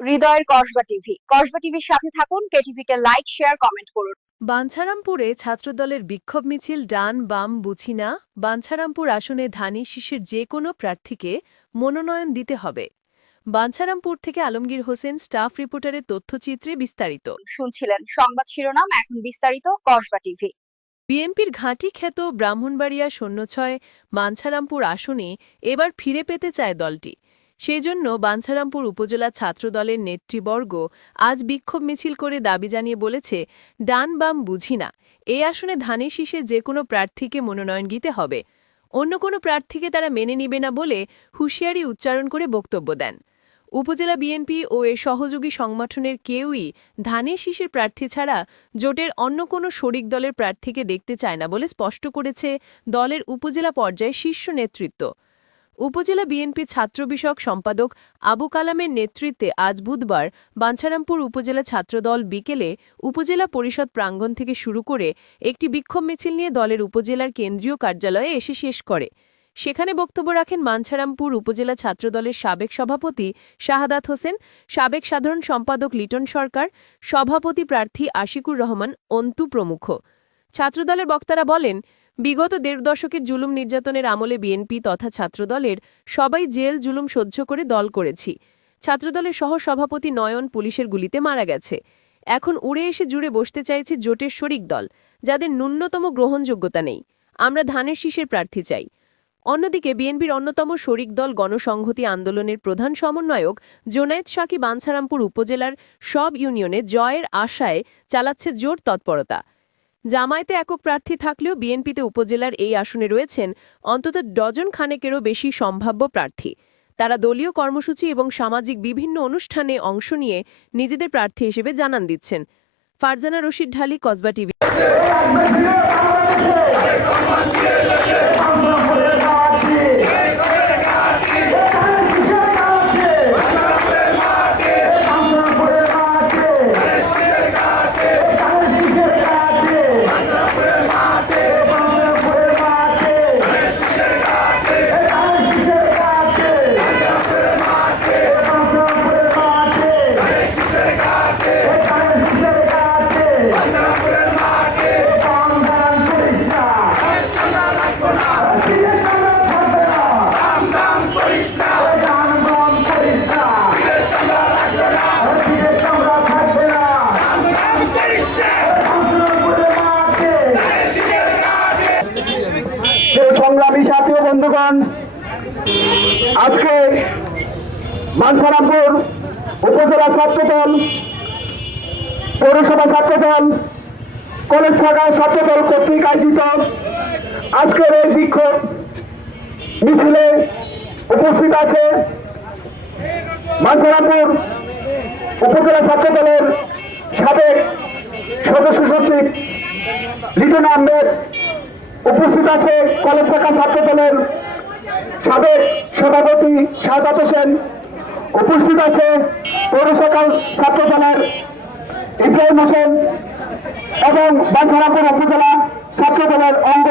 হৃদয়ের কসবা টিভি। কসবা টিভির সাথে থাকুন কেটিভি কে লাইক শেয়ার কমেন্ট করুন। বাঞ্ছারামপুরে ছাত্রদলের বিক্ষোভ মিছিল ডান বাম বুঝিনা বাঞ্ছারামপুর আসনে ধানি শিশির যে কোনো প্রার্থীকে মনোনয়ন দিতে হবে। বাঞ্ছারামপুর থেকে আলমগীর হোসেন স্টাফ রিপোর্টারের তথ্যচিত্রে বিস্তারিত। শুনছিলেন সংবাদ শিরোনাম এখন বিস্তারিত কসবা টিভি। বিএনপির ঘাঁটি খ্যাত ব্রাহ্মণবাড়িয়া শূন্যছয় বাঞ্ছারামপুর আসনে এবার ফিরে পেতে চায় দলটি। সেই জন্য বাঞ্ছারামপুর উপজেলা ছাত্রদলের নেতৃবর্গ আজ বিক্ষোভ মিছিল করে দাবি জানিয়ে বলেছে, ডান বাম বুঝি না। এ আসনে ধানের শীষে যে কোনো প্রার্থীকে মনোনয়ন দিতে হবে। অন্য কোনো প্রার্থীকে তারা মেনে নিবে না বলে হুঁশিয়ারি উচ্চারণ করে বক্তব্য দেন। উপজেলা বিএনপি ও এর সহযোগী সংগঠনের কেউই ধানের শীষের প্রার্থী ছাড়া জোটের অন্য কোনো শরিক দলের প্রার্থীকে দেখতে চায় না বলে স্পষ্ট করেছে দলের উপজেলা পর্যায়ে শীর্ষ নেতৃত্ব। উপজেলা বিএনপি ছাত্র বিষয়ক সম্পাদক আবু কালামের নেতৃত্বে আজ বুধবার বাঞ্ছারামপুর উপজেলা ছাত্রদল বিকেলে উপজেলা পরিষদ প্রাঙ্গণ থেকে শুরু করে একটি বিক্ষোভ মিছিল নিয়ে দলের উপজেলার কেন্দ্রীয় কার্যালয়ে এসে শেষ করে। সেখানে বক্তব্য রাখেন মানছারামপুর উপজেলা ছাত্রদলের সাবেক সভাপতি শাহাদাত হোসেন, সাবেক সাধারণ সম্পাদক লিটন সরকার, সভাপতি প্রার্থী আশিকুর রহমান, অন্তু প্রমুখ। ছাত্রদলের বক্তারা বলেন বিগত দেড় দশকের জুলুম নির্যাতনের আমলে বিএনপি তথা ছাত্রদলের সবাই জেল জুলুম সহ্য করে দল করেছি। ছাত্রদলের সহ সভাপতি নয়ন পুলিশের গুলিতে মারা গেছে। এখন উড়ে এসে জুড়ে বসতে চাইছে জোটের শরিক দল, যাদের ন্যূনতম গ্রহণযোগ্যতা নেই। আমরা ধানের শীষের প্রার্থী চাই। অন্যদিকে বিএনপির অন্যতম শরিক দল গণসংহতি আন্দোলনের প্রধান সমন্বয়ক জোনায়েদ শাকি বাঞ্ছারামপুর উপজেলার সব ইউনিয়নে জয়ের আশায় চালাচ্ছে জোর তৎপরতা। জামায়াতে একক প্রার্থী থাকলেও বিএনপিতে উপজেলার এই আসনে রয়েছেন অন্তত ডজন খানেকেরও বেশি সম্ভাব্য প্রার্থী। তারা দলীয় কর্মসূচি এবং সামাজিক বিভিন্ন অনুষ্ঠানে অংশ নিয়ে নিজেদের প্রার্থী হিসেবে জানান দিচ্ছেন। ফারজানা রশিদ ঢালি, কসবা টিভি। মানসারামপুর উপজেলা ছাত্রদল, পৌরসভা ছাত্রদল, কলেজ শাখার ছাত্রদল কর্তৃক আয়োজিত আজকের এই বিক্ষোভ মিছিলে উপস্থিত আছে মানসারামপুর উপজেলা ছাত্রদলের সাবেক সদস্য সচিব লিটন আহমেদ। উপস্থিত আছে কলেজ শাখা ছাত্র দলের সাবেক সভাপতি শাহাদাত হোসেন। উপস্থিত আছে পৌর শাখা ছাত্র দলের ইব্রাহিম হোসেন এবং বাঞ্ছারাপুর উপজেলা ছাত্র দলের অঙ্গ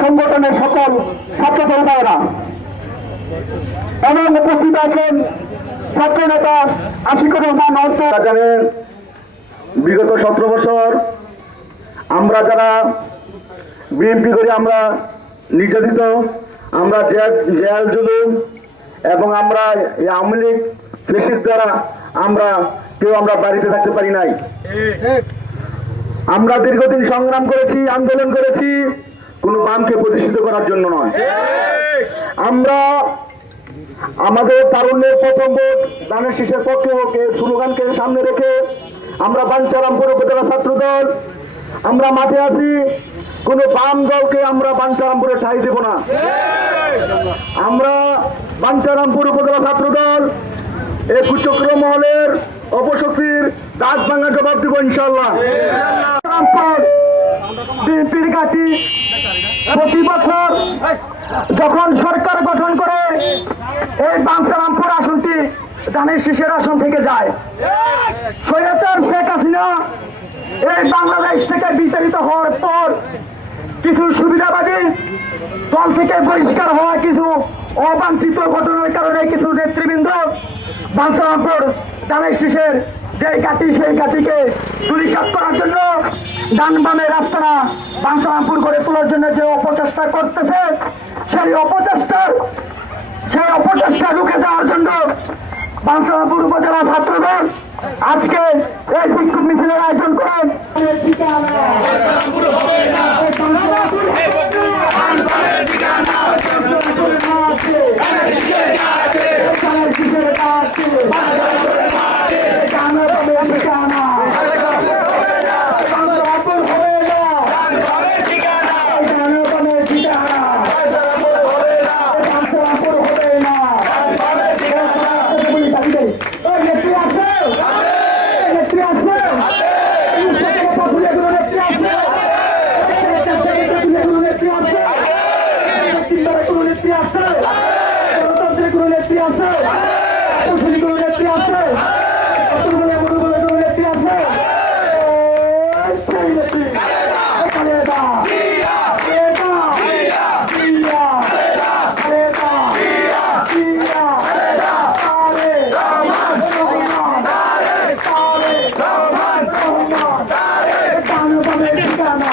সংগঠনের সকল ছাত্র দল ভাইয়েরা। এবং উপস্থিত আছেন ছাত্র নেতা আশিকুর রহমান অন্ত জানেন, বিগত সতেরো বছর আমরা যারা বিএনপি করে, আমরা নির্যাতিত, আমরা জেল জুলুম এবং আমরা এই আওয়ামী লীগ ফেসিস দ্বারা আমরা কেউ আমরা বাড়িতে থাকতে পারি নাই। আমরা দীর্ঘদিন সংগ্রাম করেছি, আন্দোলন করেছি, কোনো বামকে প্রতিষ্ঠিত করার জন্য নয়। আমরা আমাদের তারুণ্যের প্রথম ভোট, দানের শীষের পক্ষে হোক স্লোগানকে সামনে রেখে আমরা বাঞ্চারামপুর উপজেলা ছাত্র দল আমরা মাঠে আছি, কোন বাম দলকে আমরা বাঞ্চারামপুরে ঠাই দেব না। আমরা বাঞ্চারামপুর উপজেলা ছাত্র দল এই কুচক্র মহলের অপশক্তির দাঁত ভাঙা জবাব দিব ইনশাল্লাহ প্রতি বছর যখন সরকার গঠন করে, এই বাঞ্চারামপুর আসনটি ধানের শীষের আসন থেকে যায়। স্বৈরাচার শেখ হাসিনা এই বাংলাদেশ থেকে বিচারিত হওয়ার পর কিছু সুবিধাবাদী দল থেকে বহিষ্কার হওয়া কিছু অবাঞ্ছিত ঘটনার কারণে কিছু নেতৃবৃন্দ বাংসারামপুর ধানের শীষের যে কাটি সেই কাটিকে তুলিসাত করার জন্য ডান বামে রাস্তাটা বাংসারামপুর করে তোলার জন্য যে অপচেষ্টা করতেছে, সেই অপচেষ্টার সেই অপচেষ্টা রুখে দেওয়ার জন্য বাংসারামপুর উপজেলা ছাত্রদল আজকে এই বিক্ষোভ মিছিলের আয়োজন করেন। নেত্রী আছে মুসলিম কোনো নেত্রী আছে কতগুলো মনোবল কোনো নেত্রী আছে এই সেই নেত্রী খালেদা খালেদা জিয়া খালেদা জিয়া তারে রহমান রহমান তারে রহমান রহমান তারে কানো বামে ঠিকানা